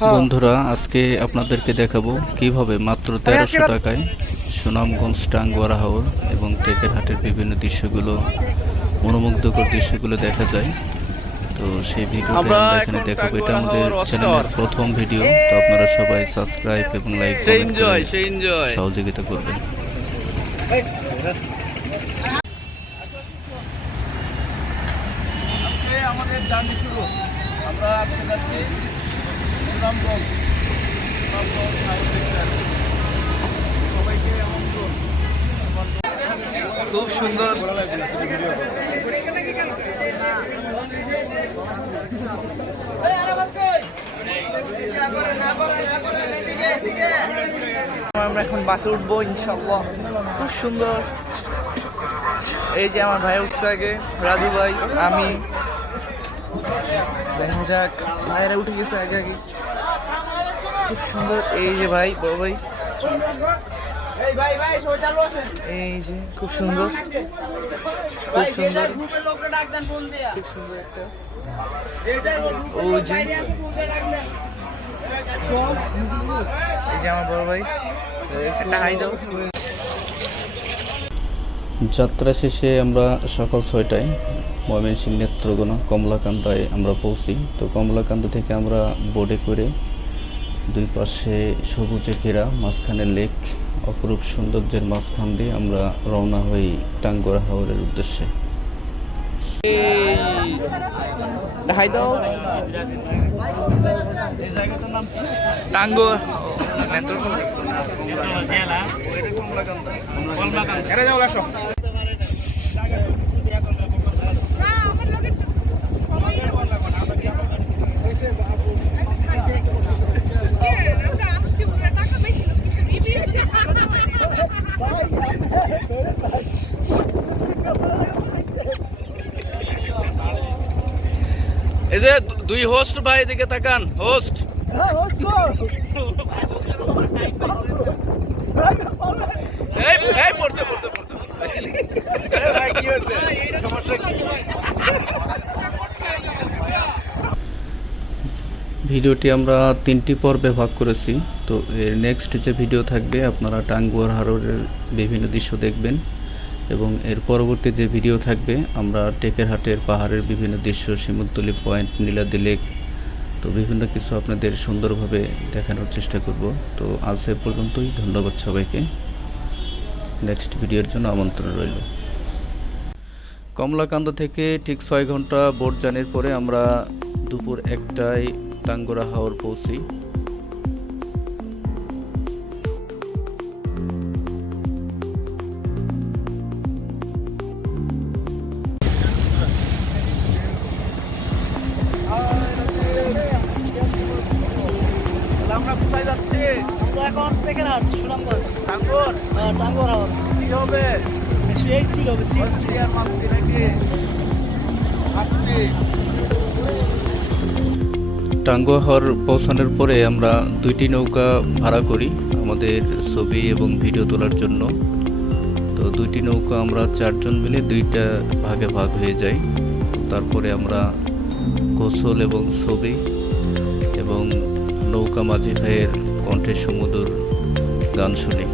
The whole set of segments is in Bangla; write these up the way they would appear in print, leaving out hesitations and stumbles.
বন্ধুরা, আজকে আপনাদেরকে দেখাবো কিভাবে মাত্র 1300 টাকায় সুনামগঞ্জ টাঙ্গুয়ার হাওর এবং টেকেরহাটের বিভিন্ন দৃশ্যগুলো, মনোমুগ্ধকর দৃশ্যগুলো দেখা যায়। তো সেই ভিডিওটা আমরা এখানে দেখাবো। এটা আমাদের চ্যানেলের প্রথম ভিডিও, তো আপনারা সবাই সাবস্ক্রাইব এবং লাইক করে সহযোগিতা করবেন। আজকে আমাদের জার্নি শুরু। আমরা আজকে যাচ্ছি সুনামগঞ্জ হাওর দেখতে। সবাইকে আমন্ত্রণ। খুব সুন্দর। আমরা এখন বাসে উঠবো ইনশাআল্লাহ। খুব সুন্দর। এই যে আমার ভাই উঠছে আগে, রাজু ভাই, আমি। দেখা যাক, ভাইরা উঠে গেছে আগে আগে। খুব সুন্দর। এই যে ভাই, বড় ভাই, এই যে খুব সুন্দর, খুব সুন্দর, খুব সুন্দর একটা। ওই যে এই যে আমার বড় ভাই, একটা হাই দাও। যাত্রা শেষে আমরা সকাল 6টায় ময়মনসিংহ নেত্রকোনা কমলাকান্দায় আমরা পৌঁছি। তো কমলাকান্দা থেকে আমরা বোটে করে দুই পাশে সবুজে ঘেরা, মাঝখানে লেক, অপরূপ সৌন্দর্যের মাঝখান দিয়ে আমরা রওনা হই টাঙ্গুয়ার হাওরের উদ্দেশ্যে। হাই দাও। এই জায়গাটার নাম কি? টাঙ্গুয়ার নেত্রকোনা জেলা, ওইটা কমলাকান্দা। এরা যাও আসো। এই যে দুই হোস্ট ভাই, এদিকে তাকান। হোস্ট পড়তে পড়তে পড়তে ভিডিওটি আমরা 3টি পর্বে ভাগ করেছি। তো এর নেক্সট যে ভিডিও থাকবে, আপনারা টাঙ্গুয়ার হাওরের বিভিন্ন দৃশ্য দেখবেন, এবং এর পরবর্তী যে ভিডিও থাকবে, আমরা টেকেরহাটের পাহাড়ের বিভিন্ন দৃশ্য, শিমুলতলি পয়েন্ট, নীলাদি লেক, তো বিভিন্ন কিছু আপনাদের সুন্দরভাবে দেখানোর চেষ্টা করব। তো আজ এ পর্যন্তই। ধন্যবাদ সবাইকে। নেক্সট ভিডিওর জন্য আমন্ত্রণ রইল। কমলাকান্দা থেকে ঠিক 6 ঘন্টা বোট জার্নির পরে আমরা দুপুর 1টায় টাঙ্গুয়ার হাওর পৌঁছি। আমরা কোথায় যাচ্ছি? আমরা এখন টেকেরহাট, সুনামগঞ্জ, টাঙ্গুয়ার। টাঙ্গুয়ার হাওর। কি হবে? সেই ছিল আর মাছটি নাকি টাঙ্গুয়ার হাওর পৌঁছানোর পরে আমরা 2টি নৌকা ভাড়া করি আমাদের ছবি এবং ভিডিও তোলার জন্য। তো 2টি নৌকা আমরা 4 জন মিলে 2টা ভাগে ভাগ হয়ে যাই। তারপরে আমরা গোসল এবং ছবি এবং নৌকা মাঝি ভাইয়ের কণ্ঠে সুমধুর গান শুনি।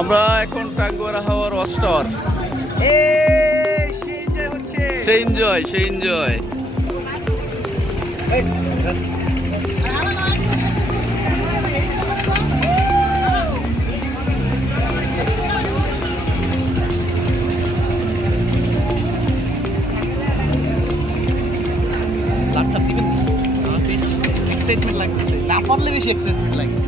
আমরা এখন টাঙ্গুয়ার হাওয়ার ওয়াচ টাওয়ার। সেই এনজয় হচ্ছে। সে এনজয়। লাটটা দিবেন এক্সাইটমেন্ট লাগতেছে, না পারলে বেশি এক্সাইটমেন্ট লাগে।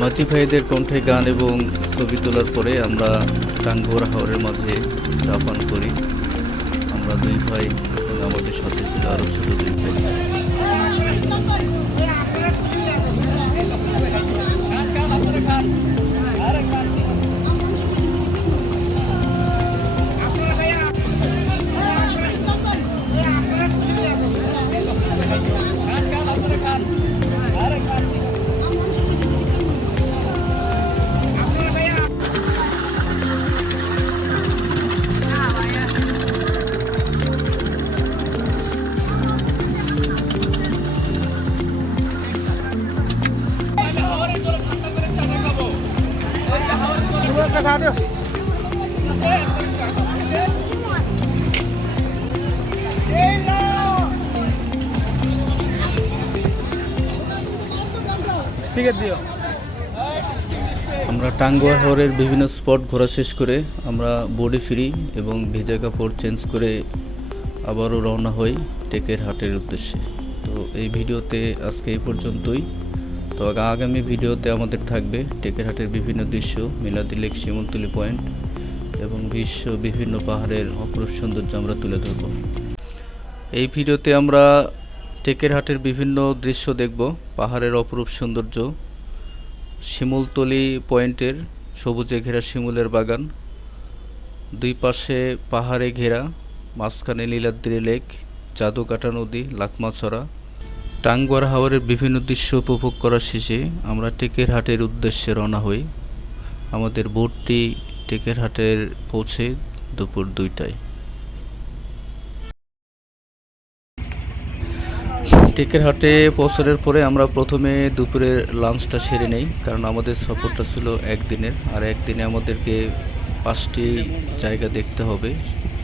মাঝি ভাইদের কণ্ঠে গান এবং ছবি তোলার পরে আমরা টাঙ্গুয়ার হাওরের মাঝে চা পান করি। আমরা দুই ভাই এবং আমাদের সাথে ছিল আরও ছোট দুই ভাই। সিগারেট দিও। আমরা টাঙ্গুয়ার হাওরের বিভিন্ন স্পট ঘোরা শেষ করে আমরা বোর্ডে ফিরি এবং ভেজা কাপড় চেঞ্জ করে আবারও রওনা হই টেকের হাটের উদ্দেশ্যে। তো এই ভিডিওতে আজকে এই পর্যন্তই। তো আগামী ভিডিওতে আমাদের থাকবে টেকের হাটের বিভিন্ন দৃশ্য, মিলাদি লেক, শিমুলতলি পয়েন্ট এবং বিভিন্ন পাহাড়ের অপরূপ সৌন্দর্য আমরা তুলে ধরব। এই ভিডিওতে আমরা টেকের হাটের বিভিন্ন দৃশ্য দেখব, পাহাড়ের অপরূপ সৌন্দর্য, শিমুলতলি পয়েন্টের সবুজে ঘেরা শিমুলের বাগান, দুই পাশে পাহাড়ে ঘেরা, মাঝখানে নীলাদ্রি লেক, জাদুকাটা নদী, লাকমাছড়া, টাঙ্গুয়ার হাওরের বিভিন্ন দৃশ্য উপভোগ করার শেষে আমরা টেকের হাটের উদ্দেশ্যে রওনা হই। আমাদের বোটটি টেকের হাটের পৌঁছে দুপুর 2টায়। টেকের হাটে পৌঁছানোর পরে আমরা প্রথমে দুপুরের লাঞ্চটা সেরে নেই, কারণ আমাদের সফরটা ছিল একদিনের, আর একদিনে আমাদেরকে 5টি জায়গা দেখতে হবে,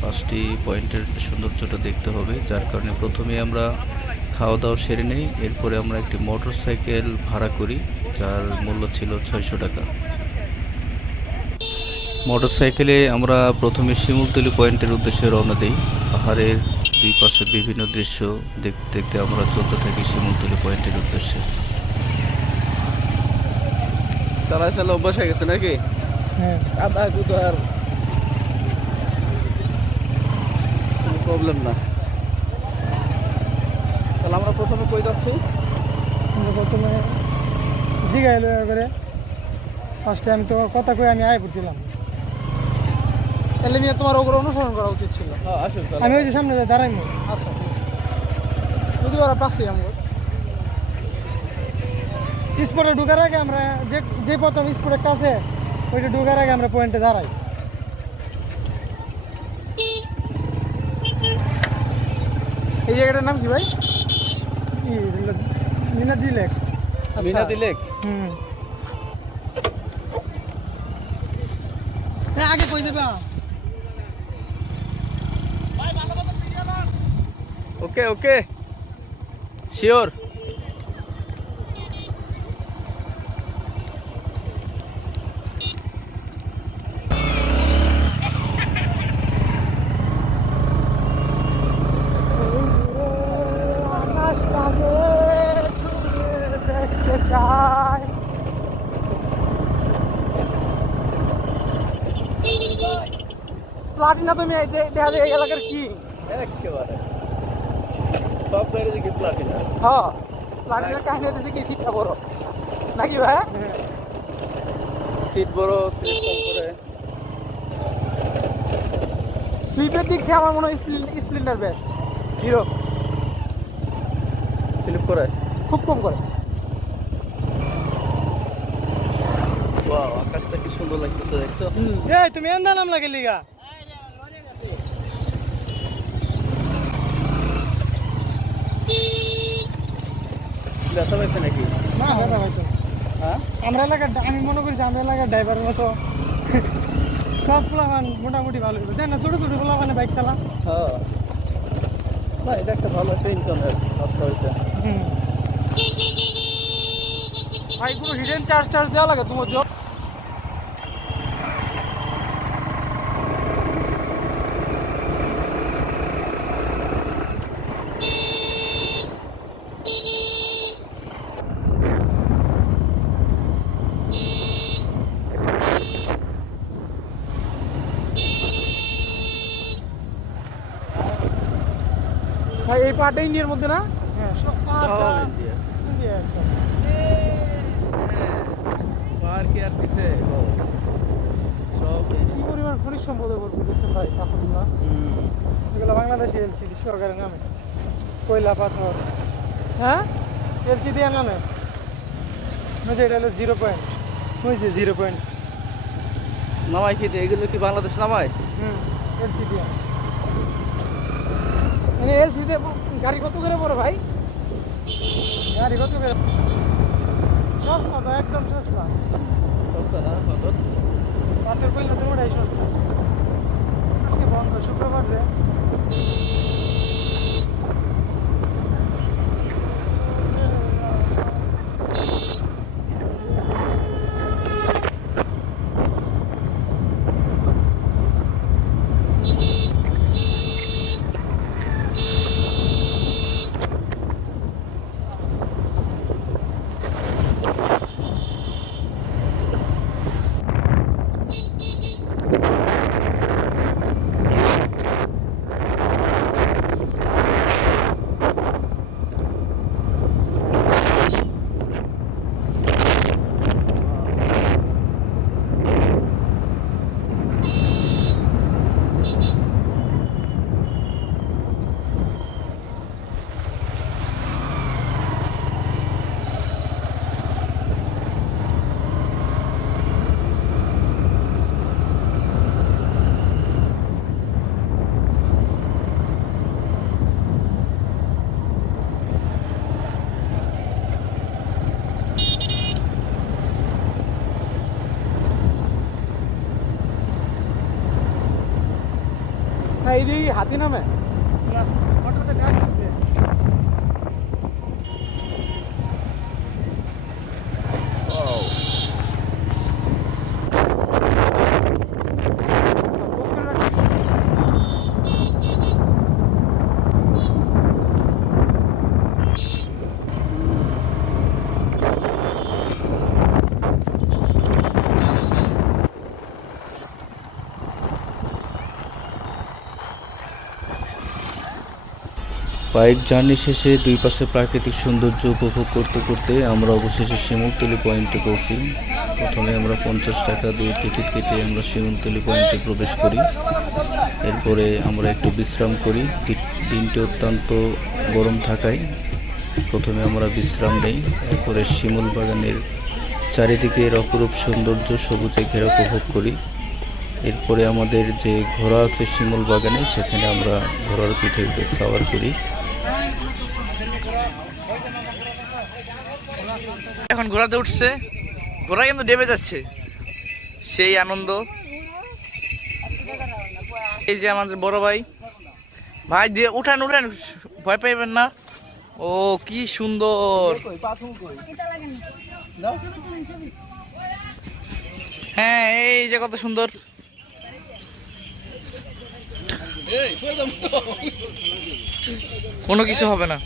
5টি পয়েন্টের সৌন্দর্যটা দেখতে হবে। যার কারণে প্রথমে আমরা খাওয়া দাওয়া সেরে নেই। এরপরে আমরা একটি মোটর সাইকেল ভাড়া করি, যার মূল্য ছিল 600 টাকা। মোটর সাইকেলে আমরা প্রথমে শিমুলতলি পয়েন্টের উদ্দেশ্যে রওনা দিই। পাহাড়ের দুই পাশে বিভিন্ন দৃশ্য দেখতে দেখতে আমরা চলতে থাকি শিমুলতলি পয়েন্টের উদ্দেশ্যে। চালায় অভ্যাস হয়ে গেছে নাকি? হ্যাঁ, কাদা কুদো আর প্রবলেম না। তাহলে আমরা প্রথমে কই যাচ্ছি? আমরা প্রথমে জিগা এলো করে ফার্স্টে আমি তো কথা কই আমি আয় পড়ছিলাম, তাহলে নিয়ে তোমার ওগুলো অনুসরণ করা উচিত ছিল। আসুন আমি ওই যে সামনে দাঁড়াইনি। আচ্ছা ঠিক আছে, যদি ওরা পাশেই আমার স্পটে ঢুকার আগে আমরা যে প্রথম স্পটের কাছে ওইটা ঢুকার আগে আমরা পয়েন্টে দাঁড়াই। এই জায়গাটার নাম কি ভাই? মিনাদি লেক। মিনাদি লেক। আগে কই দেবা? ওকে ওকে, শিওর। দেখতে চাই প্লাটিনা, তুমি এই যে দেখা যায় এই এলাকার কি একেবারে সব বাইরে দেখি প্লাটিনা। হ্যাঁ, প্লাটিনার কাহিনী হতেছে কি সিটটা বড় নাকি ভাই? সিট বড়, সিট কম করে। স্লিপের দিক থেকে আমার মনে হয় স্প্লেন্ডার বেস্ট। হিরো স্লিপ করে খুব কম করে। ওয়াও, আকাশটা কি সুন্দর লাগতেছে দেখছো? এই তুমি এন্দা নাম লাগে লিগা ব্যথা পাইছে নাকি? না দাদা হয়তো হ্যাঁ, আমরা এলাকার আমি মনে করি যে আমরা এলাকার ড্রাইভারের মতো সব পোলাপান মোটামুটি ভালো হইতো, তাই না? ছোটো ছোটো পোলাপানে বাইক চালা। হ্যাঁ, না এটা একটা ভালো একটা ইনকামের রাস্তা হয়েছে। ভাই কোনো হিডেন চার্জ দেওয়া লাগে তোমার জব? ভাই এই পার্টটা ইন্ডিয়ার মধ্যে না? হ্যাঁ সব পার্টটা ইন্ডিয়া ইন্ডিয়া একদম। আর কি আর দিছে সব কি পরিমাণ খনিজ সম্পদের উপর দেখছেন ভাই আলহামদুলিল্লাহ। এগুলো বাংলাদেশে এলসিডি সরকারের নামে, কয়লা পাথর। হ্যাঁ এলসিডি এর নামে এটা হলো 0 পয়েন্ট, বুঝছি 0 পয়েন্ট। নামাই খেতে এগুলো কি বাংলাদেশ নামায়? এলসিডি মানে এলসিডি গাড়ি কত করে পড়ে ভাই? গাড়ি কত করে? সস্তা তো, একদম সস্তা। সস্তা না পাথর? পাথর কইলে তো ওটাই সস্তা। আজকে বন্ধ শুক্রবার রে। ఇది হাতিনামে না মোটরতে ড্রাইভ করতে বাইক জার্নি শেষে দুই পাশে প্রাকৃতিক সৌন্দর্য উপভোগ করতে করতে আমরা অবশেষে শিমুলতলি পয়েন্টে পৌঁছি। প্রথমে আমরা 50 টাকা দিয়ে টিকিট কেটে আমরা শিমুলতলি পয়েন্টে প্রবেশ করি। এরপরে আমরা একটু বিশ্রাম করি। দিনটি অত্যন্ত গরম থাকায় প্রথমে আমরা বিশ্রাম নেই। এরপরে শিমুল বাগানের চারিদিকের অপরূপ সৌন্দর্য সবুজে ঘেরা উপভোগ করি। এরপরে আমাদের যে ঘোড়া আছে শিমুল বাগানে, সেখানে আমরা ঘোড়ার পিঠে উঠে খাবার করি। এখন ঘোড়াতে উঠছে, ঘোড়া কিন্তু ডেবে যাচ্ছে, সেই আনন্দ। এই যে আমাদের বড় ভাই, ভাই দিয়ে উঠান উঠান, ভয় পাইবেন না। ও কি সুন্দর, হ্যাঁ এই যে কত সুন্দর। কোনো কিছু হবে না।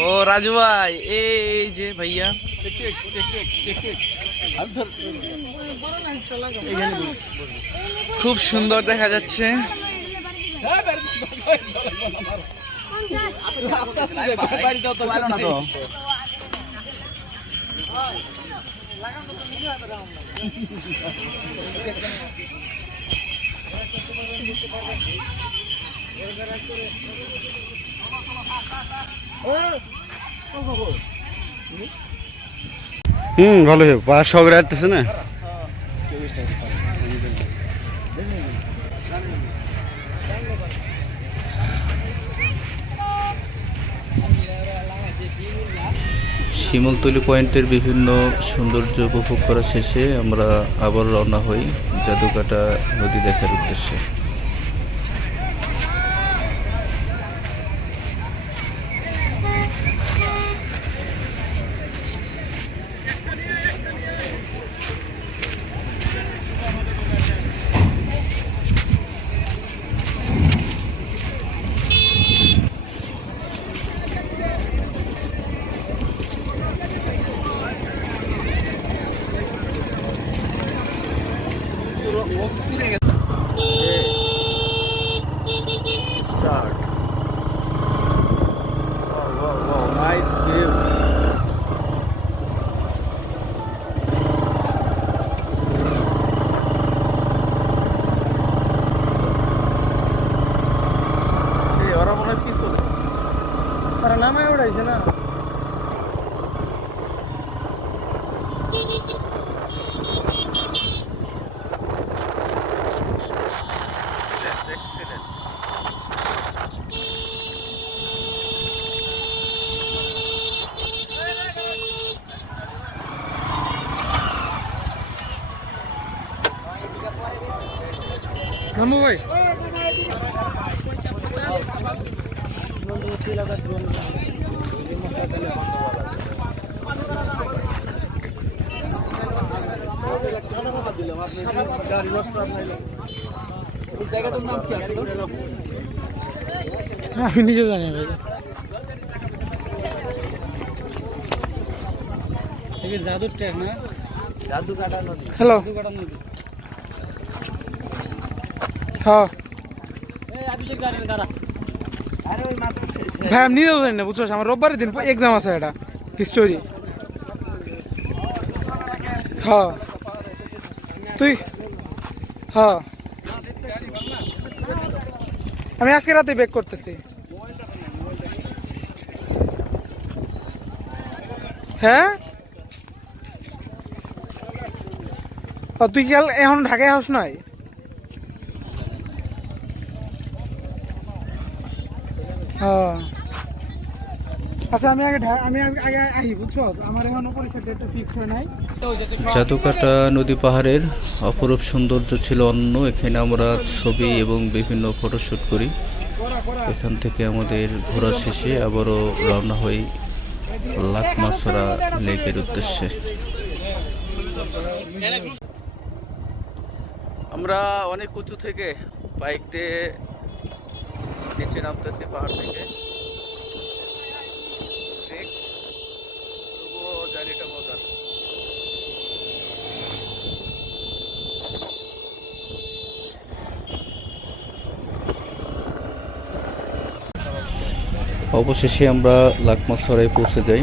ও রাজু ভাই, এই যে ভাইয়া, খুব সুন্দর দেখা যাচ্ছে। ভালো পা শখরে আসতেছে না। শিমুলতলি পয়েন্টের বিভিন্ন সৌন্দর্য উপভোগ করা শেষে আমরা আবার রওনা হই জাদুকাটা নদী দেখার উদ্দেশ্যে। তারা নামায় উড়াইছে না। নামু ভাই আমি নিজেও জানি ভাই। জাদুর ট্যাগ না, জাদুকাটা নদী। হ্যালো, হ্যাঁ ভাই আমি নিজেও জানি না, বুঝছো? আমার রোববারের দিন এক্সাম আছে, এটা হিস্টোরি। হ্যাঁ তুই, হ্যাঁ আমি আজকে রাতে ব্যাক করতেছি। হ্যাঁ তুই কি এখন ঢাকায় হাস নাই? আচ্ছা আমি আগে আহি, বুঝছো? আমার এখনো পরীক্ষার ডেটটা ফিক্স হয় নাই। জাদুকাটা নদী পাহাড়ের অপরূপ সৌন্দর্য ছিল অন্য। এখানে আমরা ছবি এবং বিভিন্ন ফটোশ্যুট করি। এখান থেকে আমাদের ঘোরা শেষে আবারও রওনা হই লাকমাছড়া লেকের উদ্দেশ্যে। আমরা অনেক উঁচু থেকে বাইক দিয়ে নিচে নামতেছি পাহাড় থেকে। জার্নিটা মজার। অবশেষে আমরা লাকমাছড়ায় পৌঁছে যাই।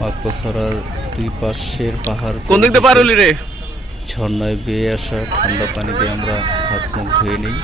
লাকমাছড়ার দুই পাশের পাহাড় কোন দিক দিয়ে পার হলি রে? ঝর্ণায় বেয়ে আসা ঠান্ডা পানি দিয়ে আমরা হাত মুখ ধুয়ে নিই।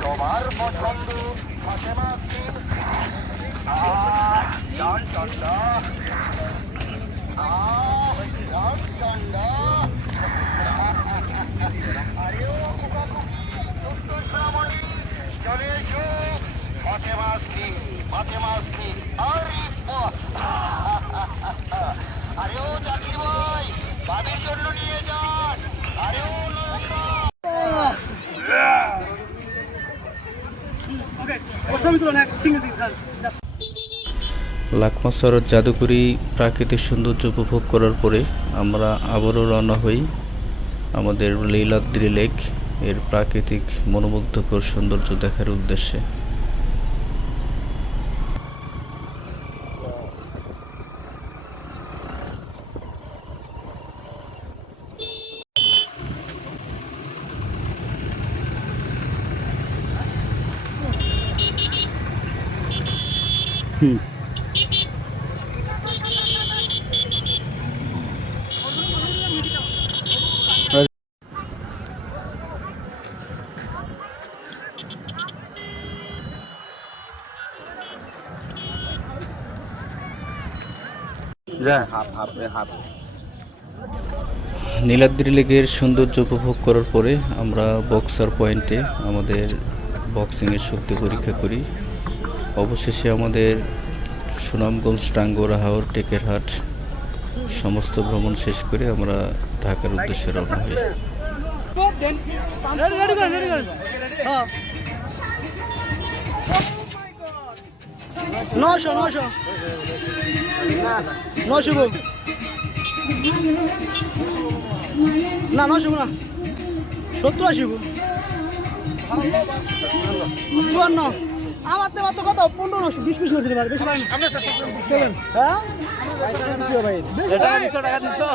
সবার পছন্দ চলে এসো মাঠে মাছ কি আরে ও জাকির ভাই, বাবির জন্য নিয়ে যান। আরে ও লাকমাসরের জাদুকরী প্রাকৃতিক সৌন্দর্য উপভোগ করার পরে আমরা আবারও রওনা হই আমাদের লীলাদ্রি লেক এর প্রাকৃতিক মনোমুগ্ধকর সৌন্দর্য দেখার উদ্দেশ্যে। নীলাদ্রি লেকের সৌন্দর্য উপভোগ করার পরে আমরা বক্সার পয়েন্টে আমাদের বক্সিংয়ের শক্তি পরীক্ষা করি। অবশেষে আমাদের সুনামগঞ্জ, টাঙ্গুয়ার হাওর, টেকেরহাট সমস্ত ভ্রমণ শেষ করে আমরা ঢাকার উদ্দেশ্যে রওনা হই। নশো না 70-80 চুয়ান্ন আমার তো মাত্র কত 1500 20 দিতে পারে বেশি পারে না। হ্যাঁ এটা 200 টাকা দিছো